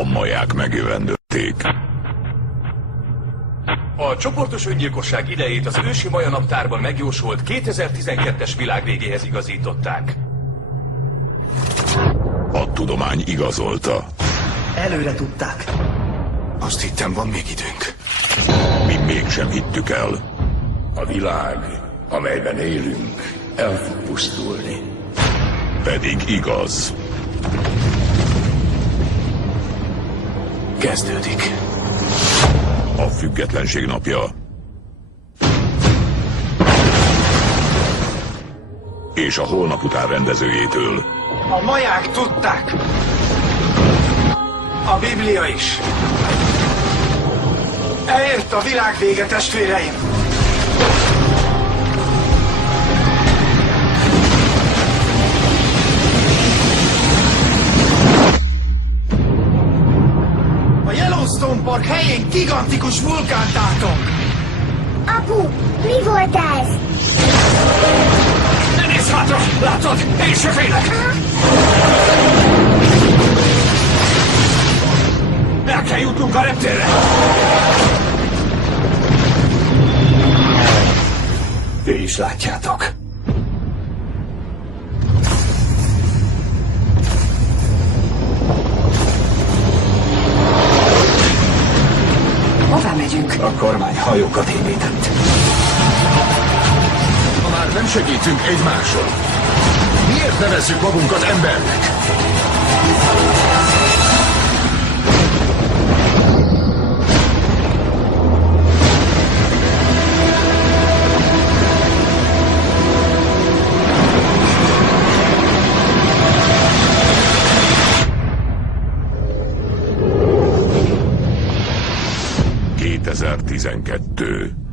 A maják megjövendölték. A csoportos öngyilkosság idejét az ősi maja naptárban megjósolt 2012-es világ végéhez igazították. A tudomány igazolta. Előre tudták. Azt hittem, van még időnk. Mi mégsem hittük el. A világ, amelyben élünk, el fog pusztulni. Pedig igaz. Kezdődik. A függetlenség napja. És a holnap után rendezőjétől. A maják tudták. A Biblia is. Elért a világ vége, testvéreim! A Yellowstone Park helyén gigantikus vulkántátong! Apu, mi volt ez? Ne nézz hátra! Látod? Én se félek! El kell jutnunk a reptérre! Ti is látjátok. Hová megyünk? A kormány hajókat épített. Ha már nem segítünk egymáson, miért nevezzük magunkat embernek? ...2012.